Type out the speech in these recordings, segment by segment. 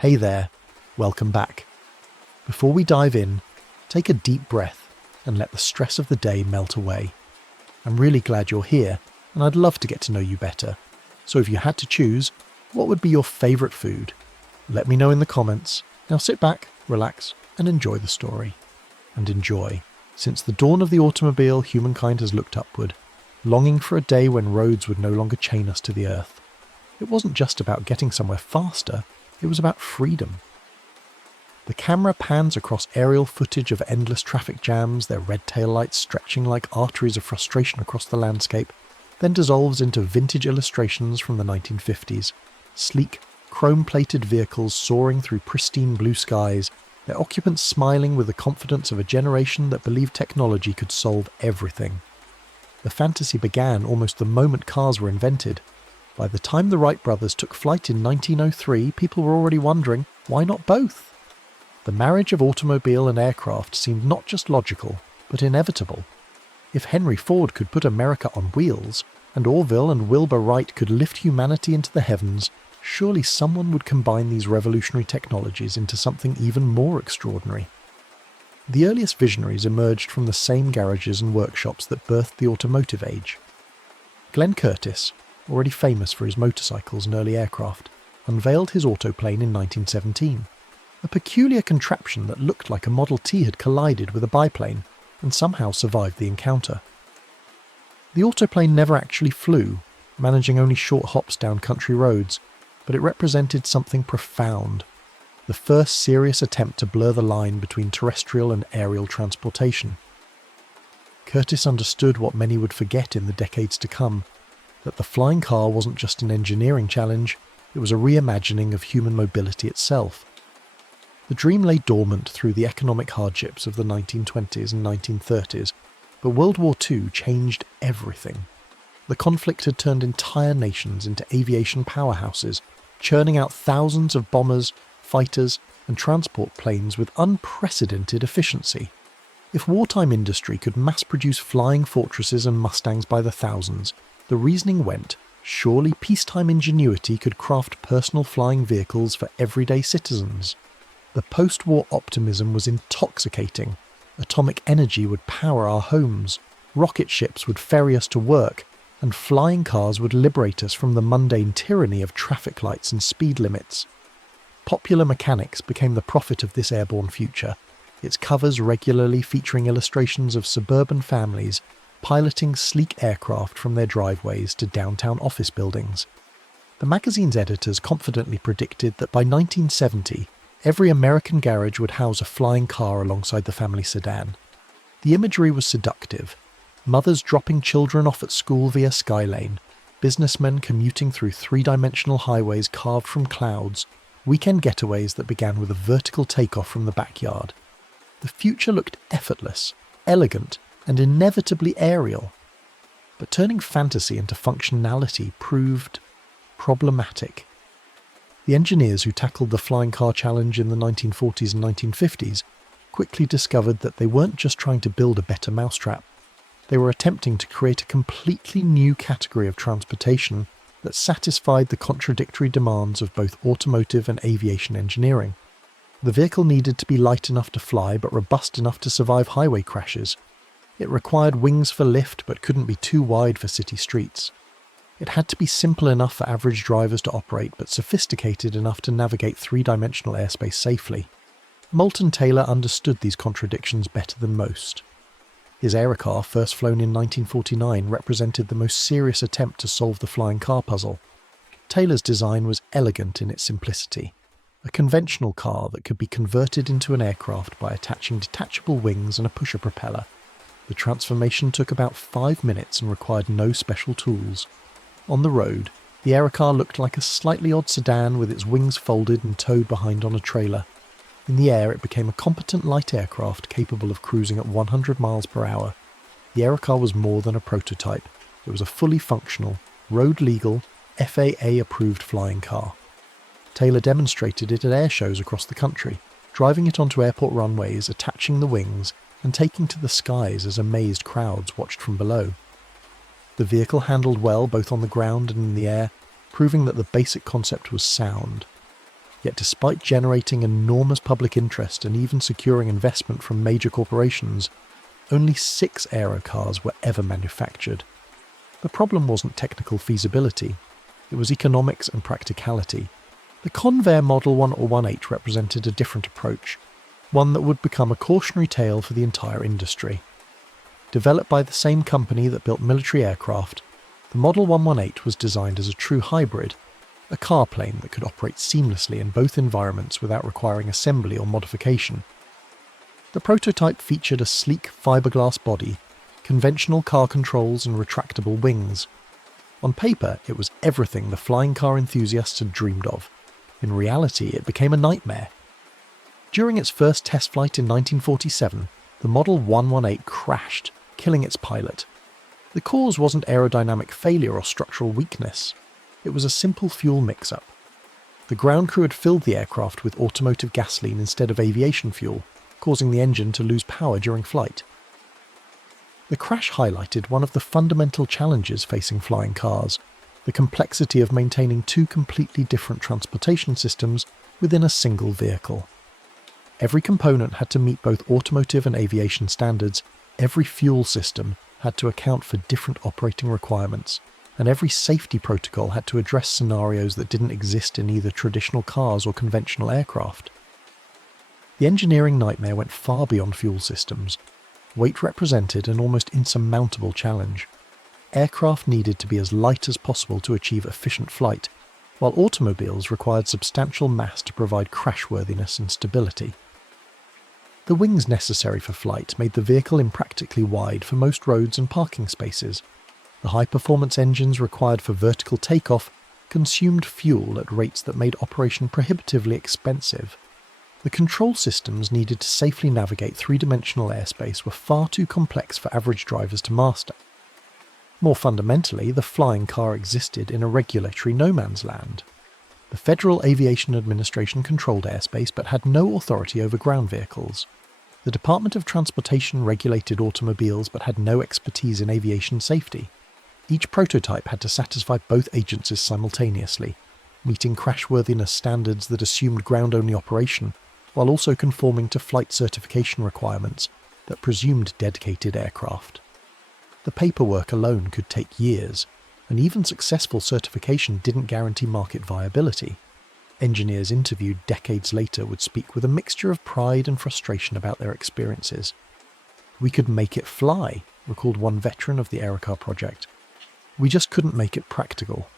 Hey there, welcome back. Before we dive in, take a deep breath and let the stress of the day melt away. I'm really glad you're here, and I'd love to get to know you better. So if you had to choose, what would be your favourite food? Let me know in the comments. Now sit back, relax, and enjoy the story. And enjoy. Since the dawn of the automobile, humankind has looked upward, longing for a day when roads would no longer chain us to the earth. It wasn't just about getting somewhere faster, it was about freedom. The camera pans across aerial footage of endless traffic jams, their red taillights stretching like arteries of frustration across the landscape, then dissolves into vintage illustrations from the 1950s. Sleek, chrome-plated vehicles soaring through pristine blue skies, their occupants smiling with the confidence of a generation that believed technology could solve everything. The fantasy began almost the moment cars were invented. By the time the Wright brothers took flight in 1903, people were already wondering, why not both? The marriage of automobile and aircraft seemed not just logical, but inevitable. If Henry Ford could put America on wheels, and Orville and Wilbur Wright could lift humanity into the heavens, surely someone would combine these revolutionary technologies into something even more extraordinary. The earliest visionaries emerged from the same garages and workshops that birthed the automotive age. Glenn Curtiss, already famous for his motorcycles and early aircraft, unveiled his autoplane in 1917, a peculiar contraption that looked like a Model T had collided with a biplane and somehow survived the encounter. The autoplane never actually flew, managing only short hops down country roads, but it represented something profound, the first serious attempt to blur the line between terrestrial and aerial transportation. Curtiss understood what many would forget in the decades to come, that the flying car wasn't just an engineering challenge, it was a reimagining of human mobility itself. The dream lay dormant through the economic hardships of the 1920s and 1930s, but World War II changed everything. The conflict had turned entire nations into aviation powerhouses, churning out thousands of bombers, fighters, and transport planes with unprecedented efficiency. If wartime industry could mass-produce flying fortresses and Mustangs by the thousands, the reasoning went, surely peacetime ingenuity could craft personal flying vehicles for everyday citizens. The post-war optimism was intoxicating. Atomic energy would power our homes, rocket ships would ferry us to work, and flying cars would liberate us from the mundane tyranny of traffic lights and speed limits. Popular mechanics became the prophet of this airborne future, its covers regularly featuring illustrations of suburban families piloting sleek aircraft from their driveways to downtown office buildings. The magazine's editors confidently predicted that by 1970, every American garage would house a flying car alongside the family sedan. The imagery was seductive. Mothers dropping children off at school via Skylane, businessmen commuting through three-dimensional highways carved from clouds, weekend getaways that began with a vertical takeoff from the backyard. The future looked effortless, elegant, and inevitably aerial. But turning fantasy into functionality proved problematic. The engineers who tackled the flying car challenge in the 1940s and 1950s quickly discovered that they weren't just trying to build a better mousetrap. They were attempting to create a completely new category of transportation that satisfied the contradictory demands of both automotive and aviation engineering. The vehicle needed to be light enough to fly but robust enough to survive highway crashes. It required wings for lift but couldn't be too wide for city streets. It had to be simple enough for average drivers to operate but sophisticated enough to navigate three-dimensional airspace safely. Moulton Taylor understood these contradictions better than most. His Aerocar, first flown in 1949, represented the most serious attempt to solve the flying car puzzle. Taylor's design was elegant in its simplicity, a conventional car that could be converted into an aircraft by attaching detachable wings and a pusher propeller. The transformation took about 5 minutes and required no special tools. On the road, the Aerocar looked like a slightly odd sedan with its wings folded and towed behind on a trailer. In the air, it became a competent light aircraft capable of cruising at 100 miles per hour. The Aerocar was more than a prototype. It was a fully functional, road-legal, FAA-approved flying car. Taylor demonstrated it at air shows across the country, driving it onto airport runways, attaching the wings, and taking to the skies as amazed crowds watched from below. The vehicle handled well both on the ground and in the air, proving that the basic concept was sound. Yet despite generating enormous public interest and even securing investment from major corporations, only 6 aerocars were ever manufactured. The problem wasn't technical feasibility, it was economics and practicality. The Convair Model 101H represented a different approach, one that would become a cautionary tale for the entire industry. Developed by the same company that built military aircraft, the Model 118 was designed as a true hybrid, a car plane that could operate seamlessly in both environments without requiring assembly or modification. The prototype featured a sleek fiberglass body, conventional car controls and retractable wings. On paper, it was everything the flying car enthusiasts had dreamed of. In reality, it became a nightmare. During its first test flight in 1947, the Model 118 crashed, killing its pilot. The cause wasn't aerodynamic failure or structural weakness. It was a simple fuel mix-up. The ground crew had filled the aircraft with automotive gasoline instead of aviation fuel, causing the engine to lose power during flight. The crash highlighted one of the fundamental challenges facing flying cars, the complexity of maintaining 2 completely different transportation systems within a single vehicle. Every component had to meet both automotive and aviation standards, every fuel system had to account for different operating requirements, and every safety protocol had to address scenarios that didn't exist in either traditional cars or conventional aircraft. The engineering nightmare went far beyond fuel systems. Weight represented an almost insurmountable challenge. Aircraft needed to be as light as possible to achieve efficient flight, while automobiles required substantial mass to provide crashworthiness and stability. The wings necessary for flight made the vehicle impractically wide for most roads and parking spaces. The high-performance engines required for vertical takeoff consumed fuel at rates that made operation prohibitively expensive. The control systems needed to safely navigate 3-dimensional airspace were far too complex for average drivers to master. More fundamentally, the flying car existed in a regulatory no-man's land. The Federal Aviation Administration controlled airspace but had no authority over ground vehicles. The Department of Transportation regulated automobiles but had no expertise in aviation safety. Each prototype had to satisfy both agencies simultaneously, meeting crashworthiness standards that assumed ground-only operation, while also conforming to flight certification requirements that presumed dedicated aircraft. The paperwork alone could take years, and even successful certification didn't guarantee market viability. Engineers interviewed decades later would speak with a mixture of pride and frustration about their experiences. "We could make it fly," recalled one veteran of the Aerocar project. "We just couldn't make it practical."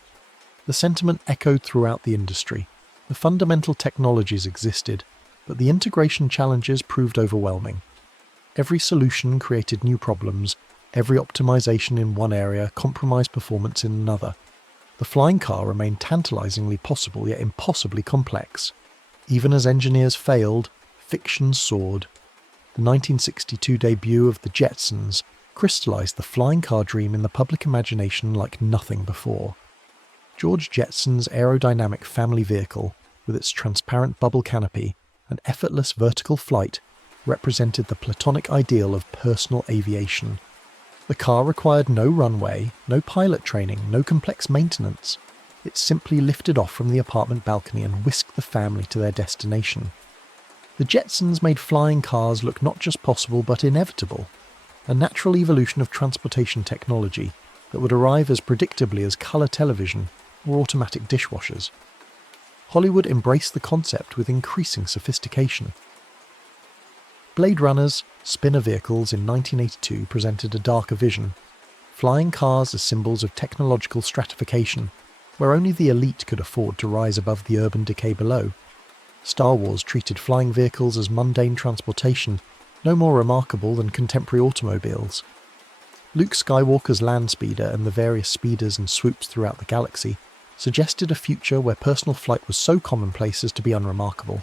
The sentiment echoed throughout the industry. The fundamental technologies existed, but the integration challenges proved overwhelming. Every solution created new problems, every optimization in one area compromised performance in another. The flying car remained tantalizingly possible yet impossibly complex. Even as engineers failed, fiction soared. The 1962 debut of the Jetsons crystallized the flying car dream in the public imagination like nothing before. George Jetson's aerodynamic family vehicle, with its transparent bubble canopy and effortless vertical flight, represented the platonic ideal of personal aviation. The car required no runway, no pilot training, no complex maintenance. It simply lifted off from the apartment balcony and whisked the family to their destination. The Jetsons made flying cars look not just possible but inevitable, a natural evolution of transportation technology that would arrive as predictably as colour television or automatic dishwashers. Hollywood embraced the concept with increasing sophistication. Blade Runner's Spinner vehicles in 1982 presented a darker vision, flying cars as symbols of technological stratification, where only the elite could afford to rise above the urban decay below. Star Wars treated flying vehicles as mundane transportation, no more remarkable than contemporary automobiles. Luke Skywalker's land speeder and the various speeders and swoops throughout the galaxy suggested a future where personal flight was so commonplace as to be unremarkable.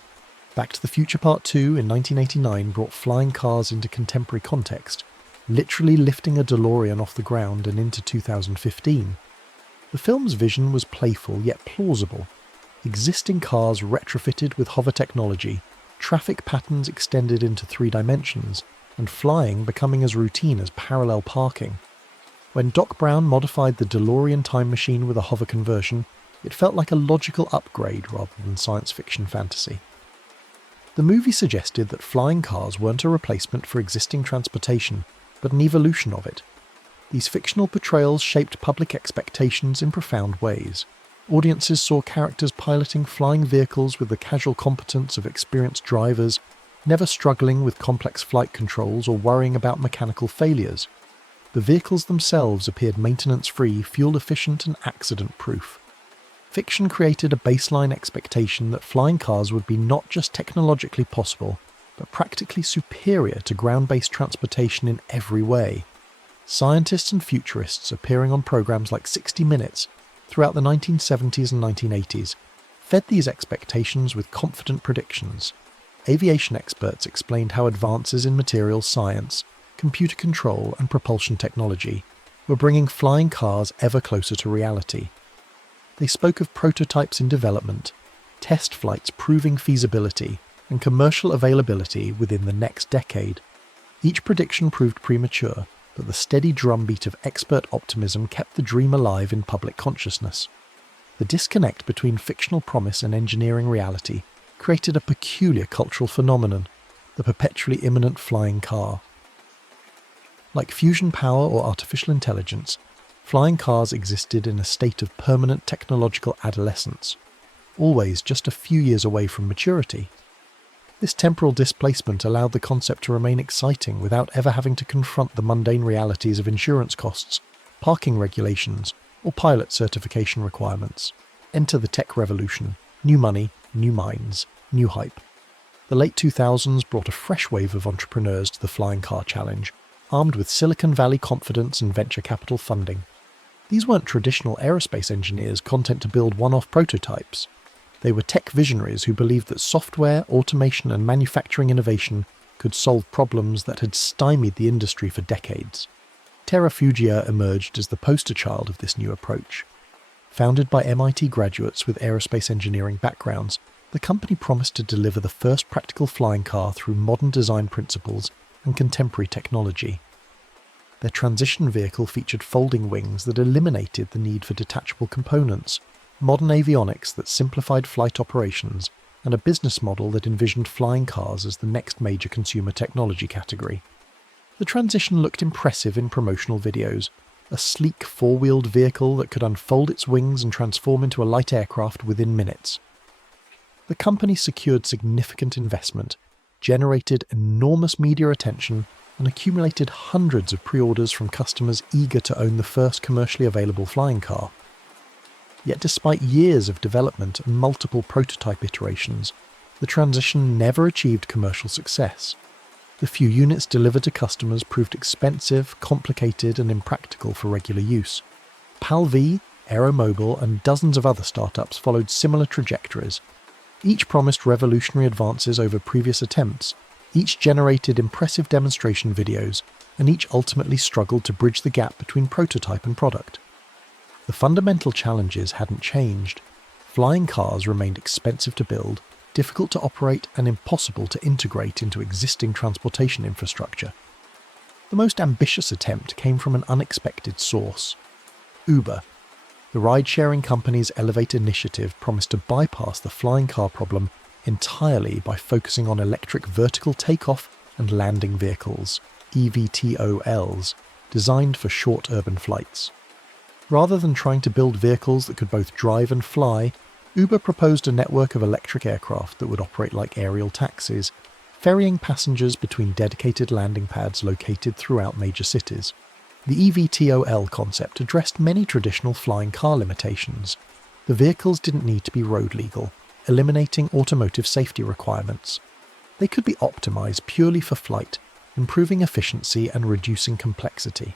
Back to the Future Part 2 in 1989 brought flying cars into contemporary context, literally lifting a DeLorean off the ground and into 2015. The film's vision was playful yet plausible. Existing cars retrofitted with hover technology, traffic patterns extended into 3 dimensions, and flying becoming as routine as parallel parking. When Doc Brown modified the DeLorean time machine with a hover conversion, It felt like a logical upgrade rather than science fiction fantasy. The movie suggested that flying cars weren't a replacement for existing transportation, but an evolution of it. These fictional portrayals shaped public expectations in profound ways. Audiences saw characters piloting flying vehicles with the casual competence of experienced drivers, never struggling with complex flight controls or worrying about mechanical failures. The vehicles themselves appeared maintenance-free, fuel-efficient and accident-proof. Fiction created a baseline expectation that flying cars would be not just technologically possible, but practically superior to ground-based transportation in every way. Scientists and futurists appearing on programs like 60 Minutes throughout the 1970s and 1980s fed these expectations with confident predictions. Aviation experts explained how advances in materials science, computer control and propulsion technology were bringing flying cars ever closer to reality. They spoke of prototypes in development, test flights proving feasibility, and commercial availability within the next decade. Each prediction proved premature, but the steady drumbeat of expert optimism kept the dream alive in public consciousness. The disconnect between fictional promise and engineering reality created a peculiar cultural phenomenon, the perpetually imminent flying car. Like fusion power or artificial intelligence, flying cars existed in a state of permanent technological adolescence, always just a few years away from maturity. This temporal displacement allowed the concept to remain exciting without ever having to confront the mundane realities of insurance costs, parking regulations, or pilot certification requirements. Enter the tech revolution, new money, new minds, new hype. The late 2000s brought a fresh wave of entrepreneurs to the flying car challenge, armed with Silicon Valley confidence and venture capital funding. These weren't traditional aerospace engineers content to build one-off prototypes. They were tech visionaries who believed that software, automation and manufacturing innovation could solve problems that had stymied the industry for decades. Terrafugia emerged as the poster child of this new approach. Founded by MIT graduates with aerospace engineering backgrounds, the company promised to deliver the first practical flying car through modern design principles and contemporary technology. Their transition vehicle featured folding wings that eliminated the need for detachable components, modern avionics that simplified flight operations, and a business model that envisioned flying cars as the next major consumer technology category. The transition looked impressive in promotional videos, a sleek four-wheeled vehicle that could unfold its wings and transform into a light aircraft within minutes. The company secured significant investment, generated enormous media attention, and accumulated hundreds of pre-orders from customers eager to own the first commercially available flying car. Yet despite years of development and multiple prototype iterations, the transition never achieved commercial success. The few units delivered to customers proved expensive, complicated, and impractical for regular use. PAL-V, Aeromobile, and dozens of other startups followed similar trajectories. Each promised revolutionary advances over previous attempts, each generated impressive demonstration videos, and each ultimately struggled to bridge the gap between prototype and product. The fundamental challenges hadn't changed. Flying cars remained expensive to build, difficult to operate, and impossible to integrate into existing transportation infrastructure. The most ambitious attempt came from an unexpected source: Uber. The ride-sharing company's Elevate initiative promised to bypass the flying car problem entirely by focusing on electric vertical takeoff and landing vehicles, EVTOLs, designed for short urban flights. Rather than trying to build vehicles that could both drive and fly, Uber proposed a network of electric aircraft that would operate like aerial taxis, ferrying passengers between dedicated landing pads located throughout major cities. The EVTOL concept addressed many traditional flying car limitations. The vehicles didn't need to be road legal, eliminating automotive safety requirements. They could be optimized purely for flight, improving efficiency and reducing complexity.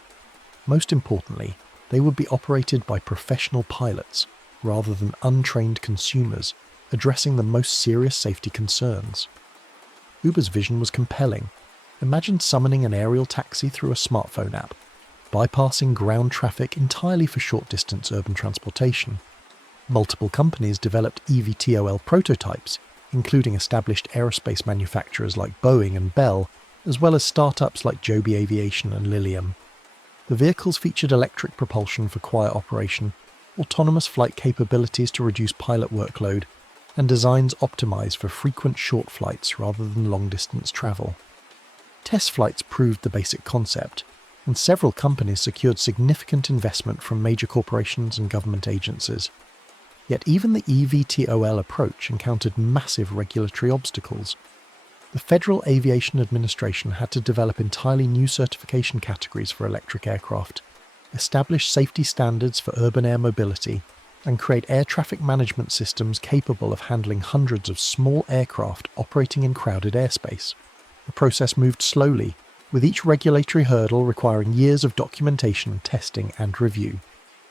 Most importantly, they would be operated by professional pilots, rather than untrained consumers, addressing the most serious safety concerns. Uber's vision was compelling. Imagine summoning an aerial taxi through a smartphone app, bypassing ground traffic entirely for short-distance urban transportation. Multiple companies developed EVTOL prototypes, including established aerospace manufacturers like Boeing and Bell, as well as startups like Joby Aviation and Lilium. The vehicles featured electric propulsion for quiet operation, autonomous flight capabilities to reduce pilot workload, and designs optimized for frequent short flights rather than long-distance travel. Test flights proved the basic concept, and several companies secured significant investment from major corporations and government agencies. Yet even the eVTOL approach encountered massive regulatory obstacles. The Federal Aviation Administration had to develop entirely new certification categories for electric aircraft, establish safety standards for urban air mobility, and create air traffic management systems capable of handling hundreds of small aircraft operating in crowded airspace. The process moved slowly, with each regulatory hurdle requiring years of documentation, testing, and review.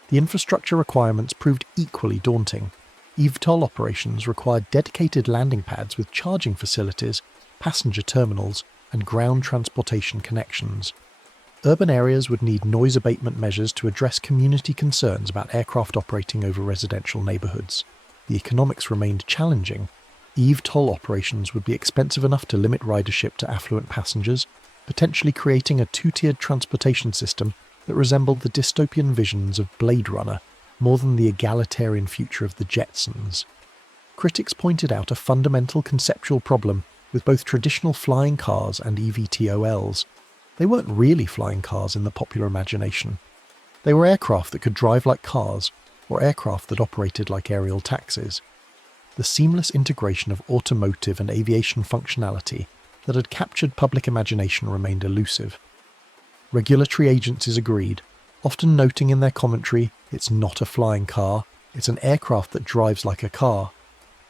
The infrastructure requirements proved equally daunting. eVTOL operations required dedicated landing pads with charging facilities, passenger terminals, and ground transportation connections. Urban areas would need noise abatement measures to address community concerns about aircraft operating over residential neighbourhoods. The economics remained challenging. eVTOL operations would be expensive enough to limit ridership to affluent passengers, potentially creating a two-tiered transportation system that resembled the dystopian visions of Blade Runner more than the egalitarian future of the Jetsons. Critics pointed out a fundamental conceptual problem with both traditional flying cars and eVTOLs. They weren't really flying cars in the popular imagination. They were aircraft that could drive like cars, or aircraft that operated like aerial taxis. The seamless integration of automotive and aviation functionality that had captured public imagination remained elusive. Regulatory agencies agreed, often noting in their commentary, "It's not a flying car, it's an aircraft that drives like a car."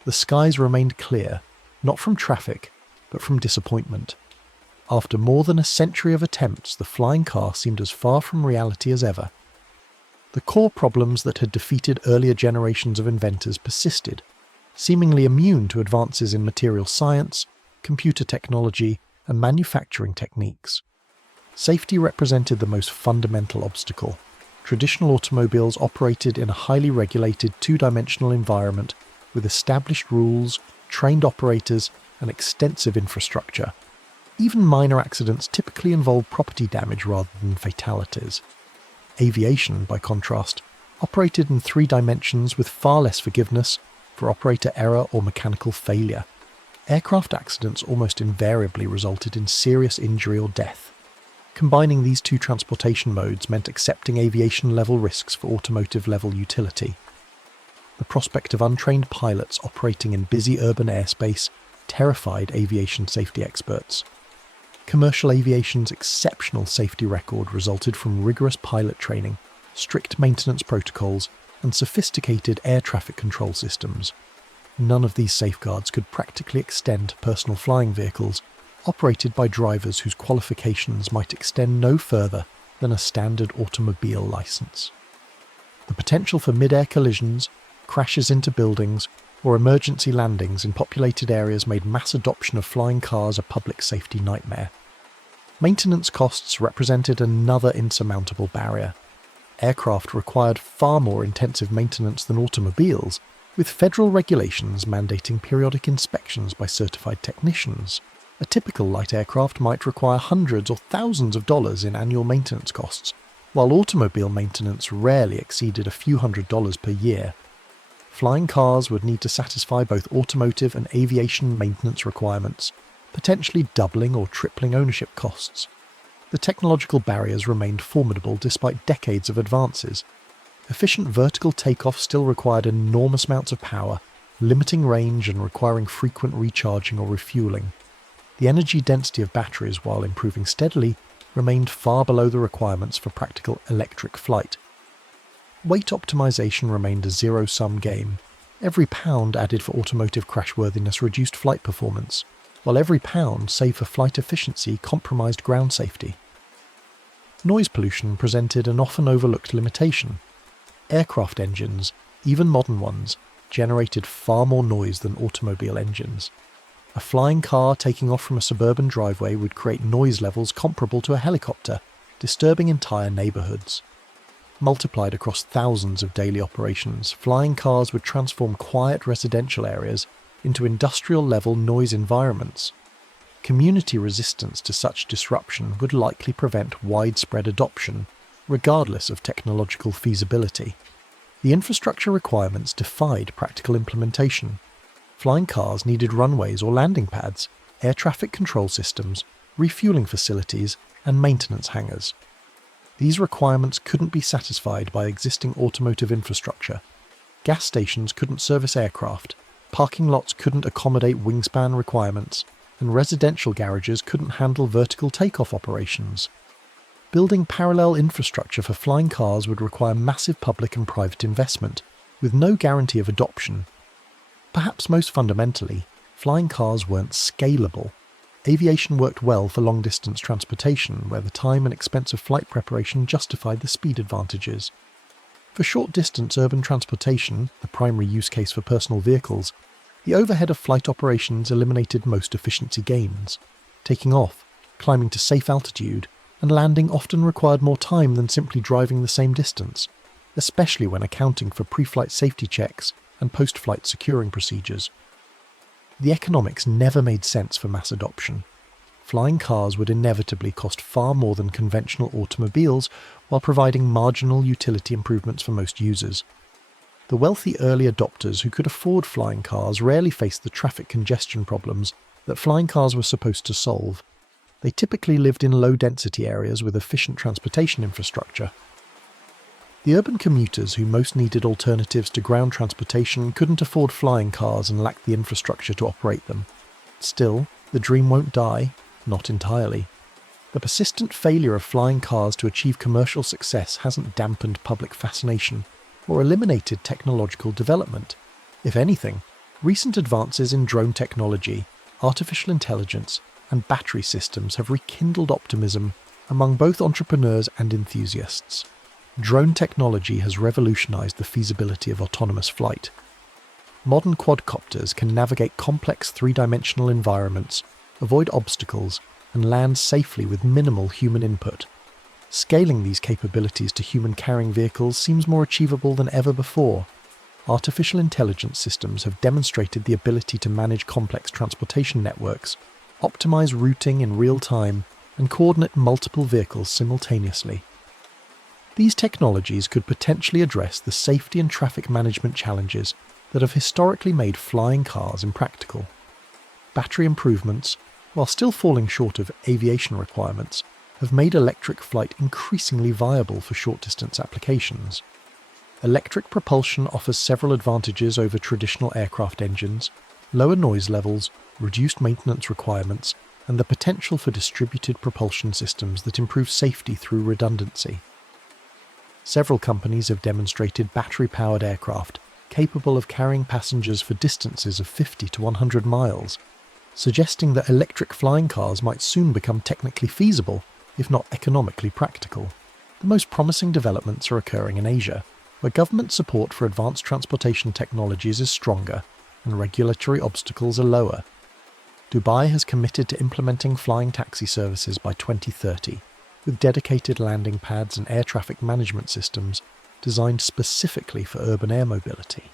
The skies remained clear, not from traffic, but from disappointment. After more than a century of attempts, the flying car seemed as far from reality as ever. The core problems that had defeated earlier generations of inventors persisted, seemingly immune to advances in material science, computer technology, and manufacturing techniques. Safety represented the most fundamental obstacle. Traditional automobiles operated in a highly regulated two-dimensional environment with established rules, trained operators, and extensive infrastructure. Even minor accidents typically involve property damage rather than fatalities. Aviation, by contrast, operated in three dimensions with far less forgiveness for operator error or mechanical failure. Aircraft accidents almost invariably resulted in serious injury or death. Combining these two transportation modes meant accepting aviation-level risks for automotive-level utility. The prospect of untrained pilots operating in busy urban airspace terrified aviation safety experts. Commercial aviation's exceptional safety record resulted from rigorous pilot training, strict maintenance protocols, and sophisticated air traffic control systems. None of these safeguards could practically extend to personal flying vehicles operated by drivers whose qualifications might extend no further than a standard automobile license. The potential for mid-air collisions, crashes into buildings, or emergency landings in populated areas made mass adoption of flying cars a public safety nightmare. Maintenance costs represented another insurmountable barrier. Aircraft required far more intensive maintenance than automobiles, with federal regulations mandating periodic inspections by certified technicians. A typical light aircraft might require hundreds or thousands of dollars in annual maintenance costs, while automobile maintenance rarely exceeded a few $100s per year. Flying cars would need to satisfy both automotive and aviation maintenance requirements, potentially doubling or tripling ownership costs. The technological barriers remained formidable despite decades of advances. Efficient vertical takeoff still required enormous amounts of power, limiting range and requiring frequent recharging or refueling. The energy density of batteries, while improving steadily, remained far below the requirements for practical electric flight. Weight optimization remained a zero-sum game. Every pound added for automotive crashworthiness reduced flight performance, while every pound saved for flight efficiency compromised ground safety. Noise pollution presented an often overlooked limitation. Aircraft engines, even modern ones, generated far more noise than automobile engines. A flying car taking off from a suburban driveway would create noise levels comparable to a helicopter, disturbing entire neighbourhoods. Multiplied across thousands of daily operations, flying cars would transform quiet residential areas into industrial-level noise environments. Community resistance to such disruption would likely prevent widespread adoption, regardless of technological feasibility. The infrastructure requirements defied practical implementation. Flying cars needed runways or landing pads, air traffic control systems, refueling facilities, and maintenance hangars. These requirements couldn't be satisfied by existing automotive infrastructure. Gas stations couldn't service aircraft, parking lots couldn't accommodate wingspan requirements, and residential garages couldn't handle vertical takeoff operations. Building parallel infrastructure for flying cars would require massive public and private investment, with no guarantee of adoption. Perhaps most fundamentally, flying cars weren't scalable. Aviation worked well for long-distance transportation, where the time and expense of flight preparation justified the speed advantages. For short-distance urban transportation, the primary use case for personal vehicles, the overhead of flight operations eliminated most efficiency gains. Taking off, climbing to safe altitude, and landing often required more time than simply driving the same distance, especially when accounting for pre-flight safety checks and post-flight securing procedures. The economics never made sense for mass adoption. Flying cars would inevitably cost far more than conventional automobiles while providing marginal utility improvements for most users. The wealthy early adopters who could afford flying cars rarely faced the traffic congestion problems that flying cars were supposed to solve. They typically lived in low-density areas with efficient transportation infrastructure. The urban commuters who most needed alternatives to ground transportation couldn't afford flying cars and lacked the infrastructure to operate them. Still, the dream won't die, not entirely. The persistent failure of flying cars to achieve commercial success hasn't dampened public fascination or eliminated technological development. If anything, recent advances in drone technology, artificial intelligence, and battery systems have rekindled optimism among both entrepreneurs and enthusiasts. Drone technology has revolutionized the feasibility of autonomous flight. Modern quadcopters can navigate complex three-dimensional environments, avoid obstacles, and land safely with minimal human input. Scaling these capabilities to human-carrying vehicles seems more achievable than ever before. Artificial intelligence systems have demonstrated the ability to manage complex transportation networks, optimize routing in real time, and coordinate multiple vehicles simultaneously. These technologies could potentially address the safety and traffic management challenges that have historically made flying cars impractical. Battery improvements, while still falling short of aviation requirements, have made electric flight increasingly viable for short-distance applications. Electric propulsion offers several advantages over traditional aircraft engines: lower noise levels, reduced maintenance requirements, and the potential for distributed propulsion systems that improve safety through redundancy. Several companies have demonstrated battery-powered aircraft capable of carrying passengers for distances of 50 to 100 miles, suggesting that electric flying cars might soon become technically feasible, if not economically practical. The most promising developments are occurring in Asia, where government support for advanced transportation technologies is stronger and regulatory obstacles are lower. Dubai has committed to implementing flying taxi services by 2030, with dedicated landing pads and air traffic management systems designed specifically for urban air mobility.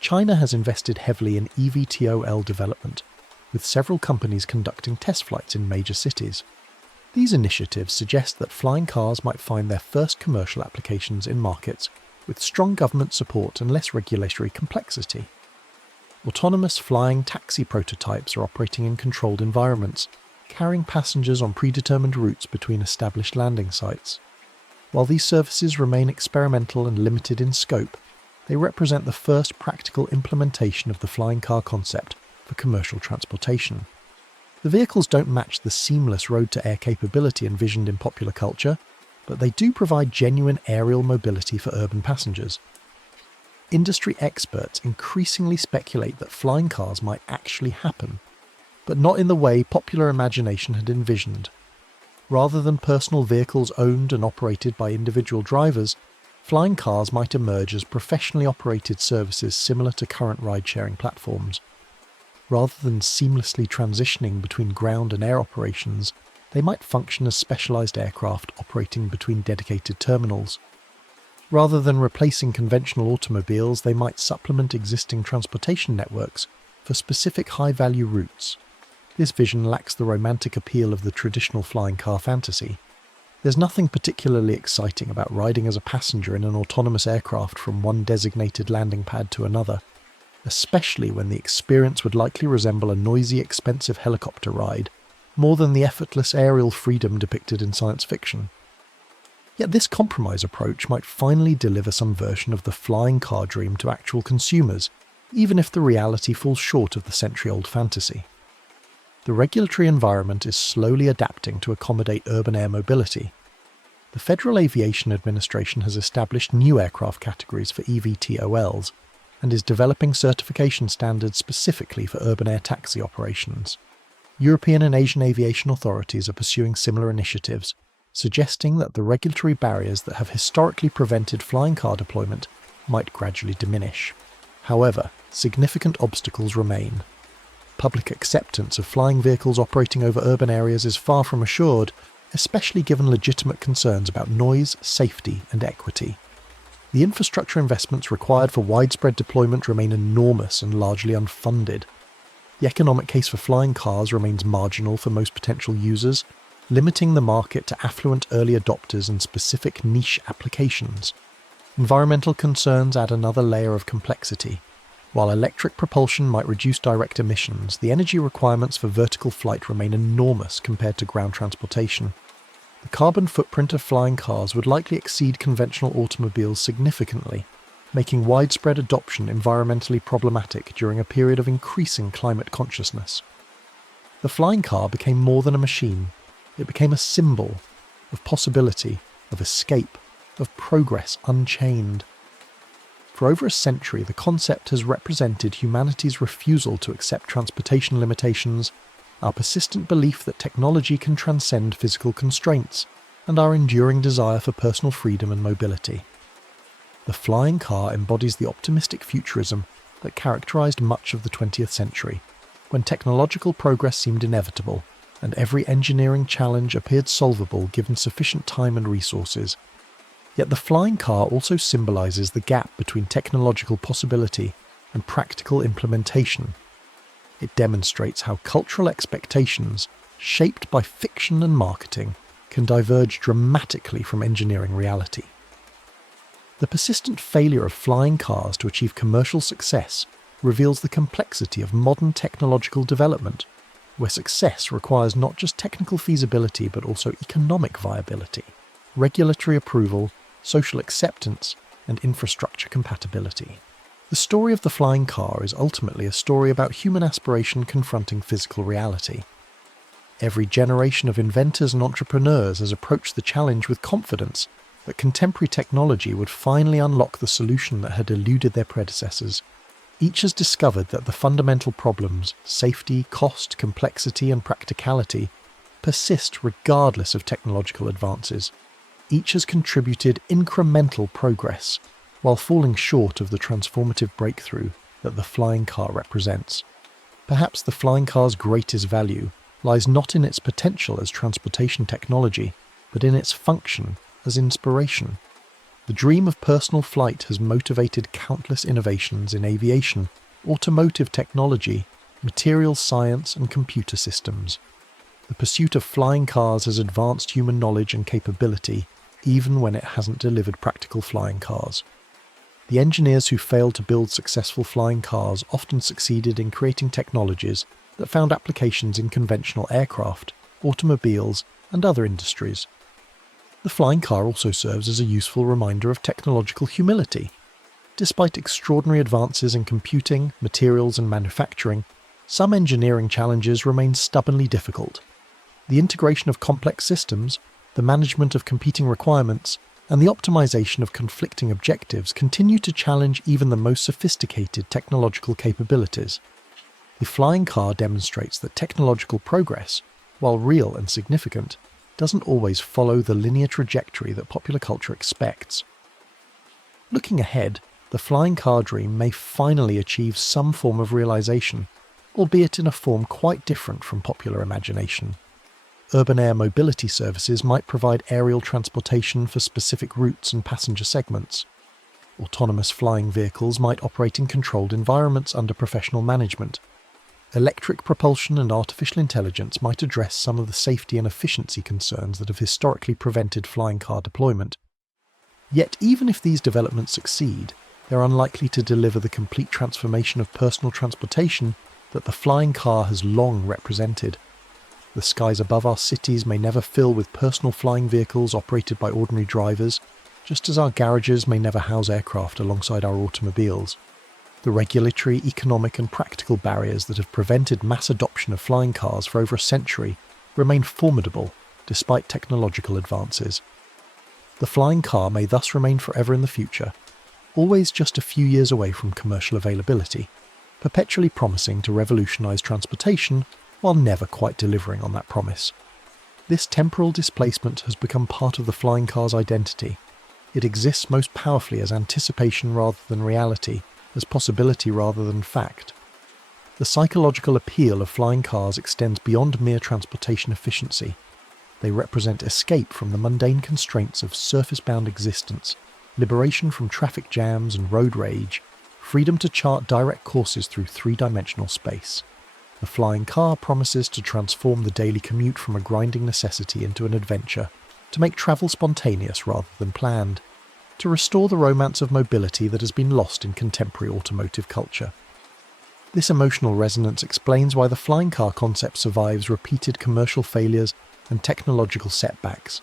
China has invested heavily in eVTOL development, with several companies conducting test flights in major cities. These initiatives suggest that flying cars might find their first commercial applications in markets with strong government support and less regulatory complexity. Autonomous flying taxi prototypes are operating in controlled environments, carrying passengers on predetermined routes between established landing sites. While these services remain experimental and limited in scope, they represent the first practical implementation of the flying car concept for commercial transportation. The vehicles don't match the seamless road-to-air capability envisioned in popular culture, but they do provide genuine aerial mobility for urban passengers. Industry experts increasingly speculate that flying cars might actually happen, but not in the way popular imagination had envisioned. Rather than personal vehicles owned and operated by individual drivers, flying cars might emerge as professionally operated services similar to current ride-sharing platforms. Rather than seamlessly transitioning between ground and air operations, they might function as specialized aircraft operating between dedicated terminals. Rather than replacing conventional automobiles, they might supplement existing transportation networks for specific high-value routes. This vision lacks the romantic appeal of the traditional flying car fantasy. There's nothing particularly exciting about riding as a passenger in an autonomous aircraft from one designated landing pad to another, especially when the experience would likely resemble a noisy, expensive helicopter ride, more than the effortless aerial freedom depicted in science fiction. Yet this compromise approach might finally deliver some version of the flying car dream to actual consumers, even if the reality falls short of the century-old fantasy. The regulatory environment is slowly adapting to accommodate urban air mobility. The Federal Aviation Administration has established new aircraft categories for eVTOLs and is developing certification standards specifically for urban air taxi operations. European and Asian aviation authorities are pursuing similar initiatives, suggesting that the regulatory barriers that have historically prevented flying car deployment might gradually diminish. However, significant obstacles remain. Public acceptance of flying vehicles operating over urban areas is far from assured, especially given legitimate concerns about noise, safety, and equity. The infrastructure investments required for widespread deployment remain enormous and largely unfunded. The economic case for flying cars remains marginal for most potential users, limiting the market to affluent early adopters and specific niche applications. Environmental concerns add another layer of complexity. While electric propulsion might reduce direct emissions, the energy requirements for vertical flight remain enormous compared to ground transportation. The carbon footprint of flying cars would likely exceed conventional automobiles significantly, making widespread adoption environmentally problematic during a period of increasing climate consciousness. The flying car became more than a machine. It became a symbol of possibility, of escape, of progress unchained. For over a century, the concept has represented humanity's refusal to accept transportation limitations, our persistent belief that technology can transcend physical constraints, and our enduring desire for personal freedom and mobility. The flying car embodies the optimistic futurism that characterized much of the 20th century, when technological progress seemed inevitable, and every engineering challenge appeared solvable given sufficient time and resources. Yet the flying car also symbolizes the gap between technological possibility and practical implementation. It demonstrates how cultural expectations, shaped by fiction and marketing, can diverge dramatically from engineering reality. The persistent failure of flying cars to achieve commercial success reveals the complexity of modern technological development, where success requires not just technical feasibility but also economic viability, regulatory approval, social acceptance, and infrastructure compatibility. The story of the flying car is ultimately a story about human aspiration confronting physical reality. Every generation of inventors and entrepreneurs has approached the challenge with confidence that contemporary technology would finally unlock the solution that had eluded their predecessors. Each has discovered that the fundamental problems, safety, cost, complexity, and practicality, persist regardless of technological advances. Each has contributed incremental progress, while falling short of the transformative breakthrough that the flying car represents. Perhaps the flying car's greatest value lies not in its potential as transportation technology, but in its function as inspiration. The dream of personal flight has motivated countless innovations in aviation, automotive technology, materials science, and computer systems. The pursuit of flying cars has advanced human knowledge and capability, even when it hasn't delivered practical flying cars. The engineers who failed to build successful flying cars often succeeded in creating technologies that found applications in conventional aircraft, automobiles, and other industries. The flying car also serves as a useful reminder of technological humility. Despite extraordinary advances in computing, materials, and manufacturing, some engineering challenges remain stubbornly difficult. The integration of complex systems, the management of competing requirements, and the optimization of conflicting objectives continue to challenge even the most sophisticated technological capabilities. The flying car demonstrates that technological progress, while real and significant, doesn't always follow the linear trajectory that popular culture expects. Looking ahead, the flying car dream may finally achieve some form of realization, albeit in a form quite different from popular imagination. Urban air mobility services might provide aerial transportation for specific routes and passenger segments. Autonomous flying vehicles might operate in controlled environments under professional management. Electric propulsion and artificial intelligence might address some of the safety and efficiency concerns that have historically prevented flying car deployment. Yet even if these developments succeed, they're unlikely to deliver the complete transformation of personal transportation that the flying car has long represented. The skies above our cities may never fill with personal flying vehicles operated by ordinary drivers, just as our garages may never house aircraft alongside our automobiles. The regulatory, economic and practical barriers that have prevented mass adoption of flying cars for over a century remain formidable despite technological advances. The flying car may thus remain forever in the future, always just a few years away from commercial availability, perpetually promising to revolutionise transportation while never quite delivering on that promise. This temporal displacement has become part of the flying car's identity. It exists most powerfully as anticipation rather than reality, as possibility rather than fact. The psychological appeal of flying cars extends beyond mere transportation efficiency. They represent escape from the mundane constraints of surface-bound existence, liberation from traffic jams and road rage, freedom to chart direct courses through three-dimensional space. The flying car promises to transform the daily commute from a grinding necessity into an adventure, to make travel spontaneous rather than planned, to restore the romance of mobility that has been lost in contemporary automotive culture. This emotional resonance explains why the flying car concept survives repeated commercial failures and technological setbacks.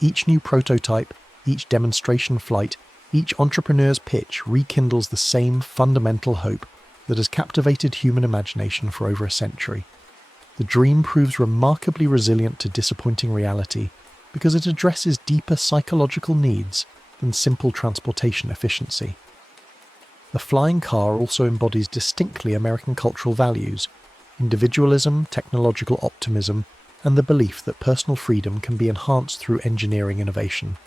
Each new prototype, each demonstration flight, each entrepreneur's pitch rekindles the same fundamental hope that has captivated human imagination for over a century. The dream proves remarkably resilient to disappointing reality because it addresses deeper psychological needs than simple transportation efficiency. The flying car also embodies distinctly American cultural values: individualism, technological optimism, and the belief that personal freedom can be enhanced through engineering innovation.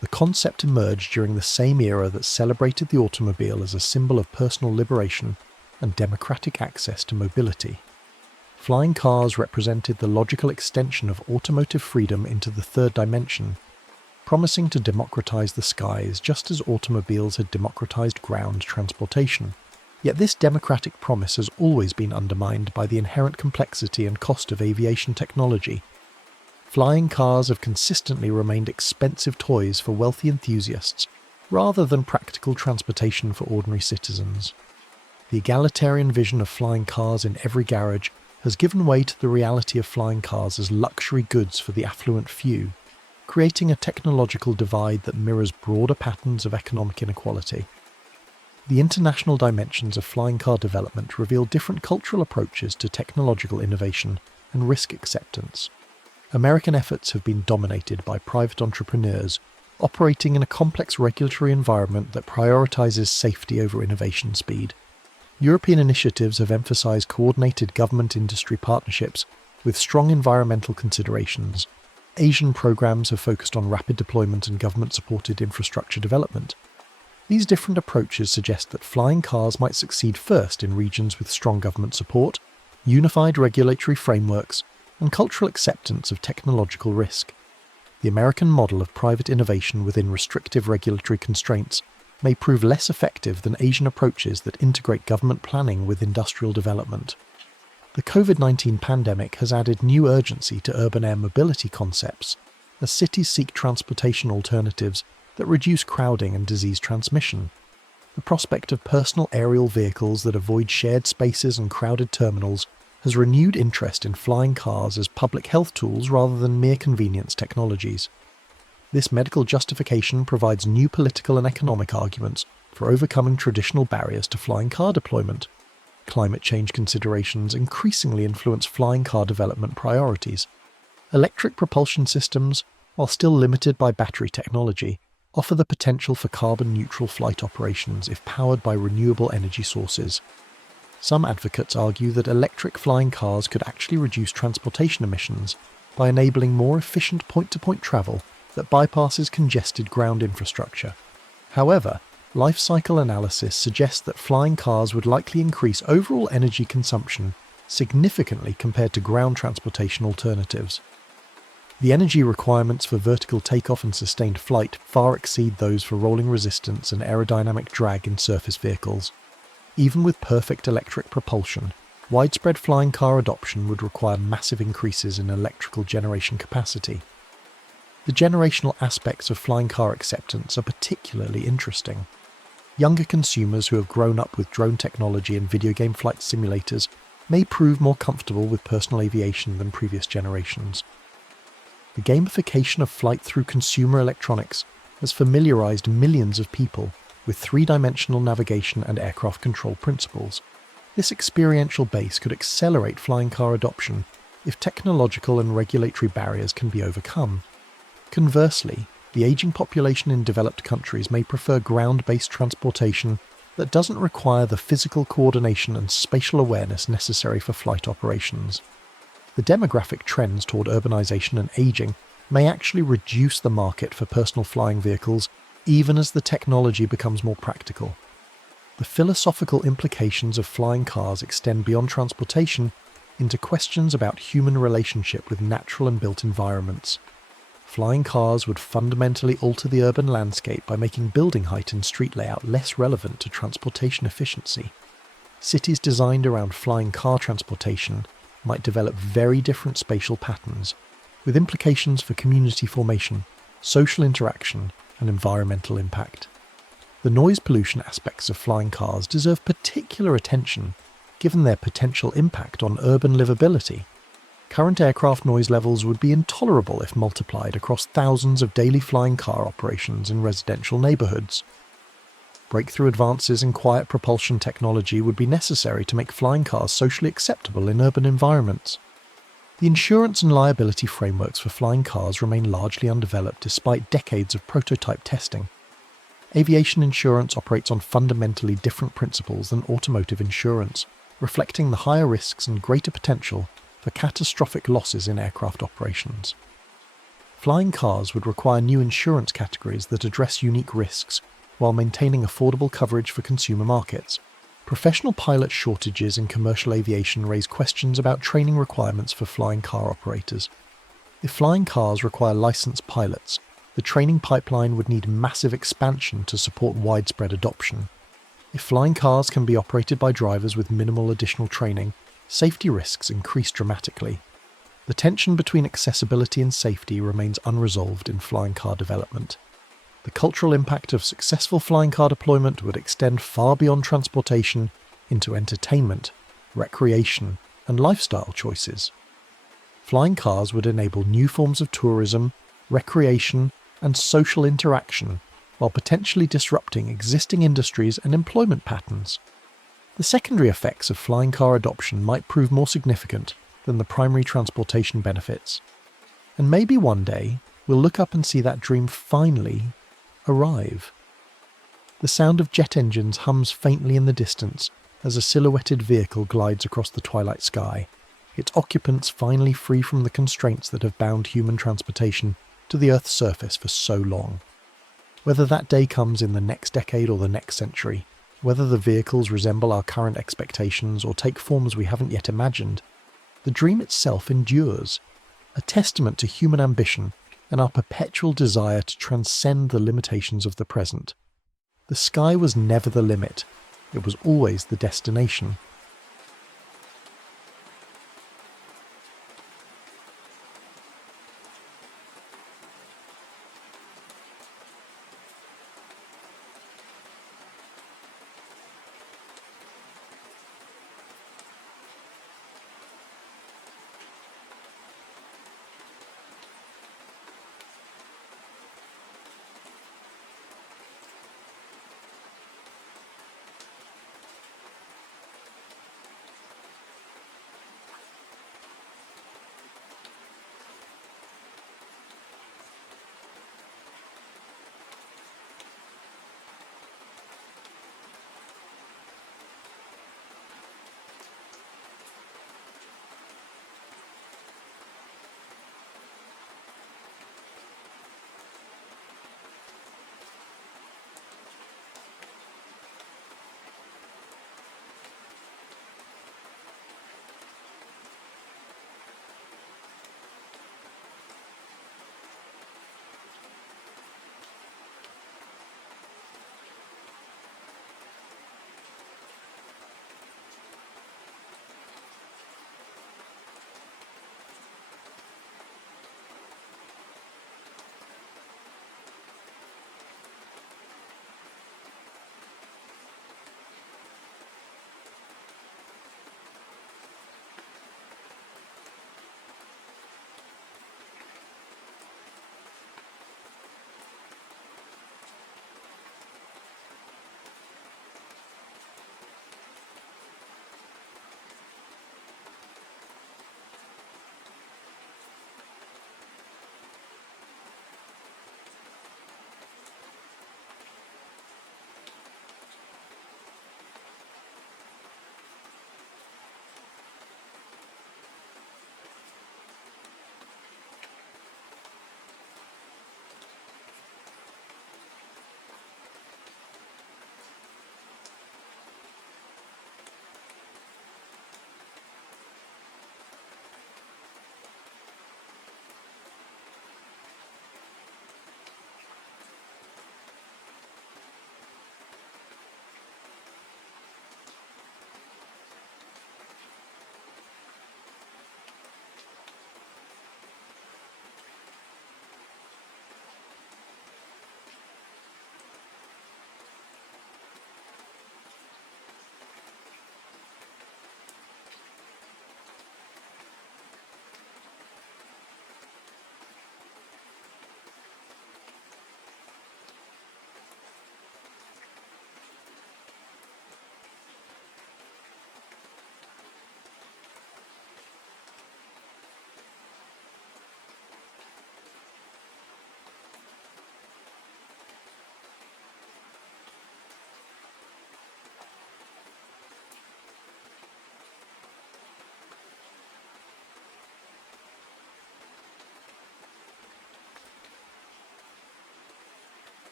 The concept emerged during the same era that celebrated the automobile as a symbol of personal liberation and democratic access to mobility. Flying cars represented the logical extension of automotive freedom into the third dimension, promising to democratize the skies just as automobiles had democratized ground transportation. Yet this democratic promise has always been undermined by the inherent complexity and cost of aviation technology. Flying cars have consistently remained expensive toys for wealthy enthusiasts, rather than practical transportation for ordinary citizens. The egalitarian vision of flying cars in every garage has given way to the reality of flying cars as luxury goods for the affluent few, creating a technological divide that mirrors broader patterns of economic inequality. The international dimensions of flying car development reveal different cultural approaches to technological innovation and risk acceptance. American efforts have been dominated by private entrepreneurs, operating in a complex regulatory environment that prioritizes safety over innovation speed. European initiatives have emphasized coordinated government-industry partnerships with strong environmental considerations. Asian programs have focused on rapid deployment and government-supported infrastructure development. These different approaches suggest that flying cars might succeed first in regions with strong government support, unified regulatory frameworks, and cultural acceptance of technological risk. The American model of private innovation within restrictive regulatory constraints may prove less effective than Asian approaches that integrate government planning with industrial development. The COVID-19 pandemic has added new urgency to urban air mobility concepts, as cities seek transportation alternatives that reduce crowding and disease transmission. The prospect of personal aerial vehicles that avoid shared spaces and crowded terminals has renewed interest in flying cars as public health tools rather than mere convenience technologies. This medical justification provides new political and economic arguments for overcoming traditional barriers to flying car deployment. Climate change considerations increasingly influence flying car development priorities. Electric propulsion systems, while still limited by battery technology, offer the potential for carbon-neutral flight operations if powered by renewable energy sources. Some advocates argue that electric flying cars could actually reduce transportation emissions by enabling more efficient point-to-point travel that bypasses congested ground infrastructure. However, life cycle analysis suggests that flying cars would likely increase overall energy consumption significantly compared to ground transportation alternatives. The energy requirements for vertical takeoff and sustained flight far exceed those for rolling resistance and aerodynamic drag in surface vehicles. Even with perfect electric propulsion, widespread flying car adoption would require massive increases in electrical generation capacity. The generational aspects of flying car acceptance are particularly interesting. Younger consumers who have grown up with drone technology and video game flight simulators may prove more comfortable with personal aviation than previous generations. The gamification of flight through consumer electronics has familiarized millions of people with three-dimensional navigation and aircraft control principles. This experiential base could accelerate flying car adoption if technological and regulatory barriers can be overcome. Conversely, the aging population in developed countries may prefer ground-based transportation that doesn't require the physical coordination and spatial awareness necessary for flight operations. The demographic trends toward urbanization and aging may actually reduce the market for personal flying vehicles even as the technology becomes more practical. The philosophical implications of flying cars extend beyond transportation into questions about human relationship with natural and built environments. Flying cars would fundamentally alter the urban landscape by making building height and street layout less relevant to transportation efficiency. Cities designed around flying car transportation might develop very different spatial patterns, with implications for community formation, social interaction, and environmental impact. The noise pollution aspects of flying cars deserve particular attention, given their potential impact on urban livability. Current aircraft noise levels would be intolerable if multiplied across thousands of daily flying car operations in residential neighbourhoods. Breakthrough advances in quiet propulsion technology would be necessary to make flying cars socially acceptable in urban environments. The insurance and liability frameworks for flying cars remain largely undeveloped despite decades of prototype testing. Aviation insurance operates on fundamentally different principles than automotive insurance, reflecting the higher risks and greater potential for catastrophic losses in aircraft operations. Flying cars would require new insurance categories that address unique risks while maintaining affordable coverage for consumer markets. Professional pilot shortages in commercial aviation raise questions about training requirements for flying car operators. If flying cars require licensed pilots, the training pipeline would need massive expansion to support widespread adoption. If flying cars can be operated by drivers with minimal additional training, safety risks increase dramatically. The tension between accessibility and safety remains unresolved in flying car development. The cultural impact of successful flying car deployment would extend far beyond transportation into entertainment, recreation, and lifestyle choices. Flying cars would enable new forms of tourism, recreation, and social interaction, while potentially disrupting existing industries and employment patterns. The secondary effects of flying car adoption might prove more significant than the primary transportation benefits. And maybe one day, we'll look up and see that dream finally arrive. The sound of jet engines hums faintly in the distance as a silhouetted vehicle glides across the twilight sky, its occupants finally free from the constraints that have bound human transportation to the Earth's surface for so long. Whether that day comes in the next decade or the next century, whether the vehicles resemble our current expectations or take forms we haven't yet imagined, the dream itself endures, a testament to human ambition and our perpetual desire to transcend the limitations of the present. The sky was never the limit, it was always the destination.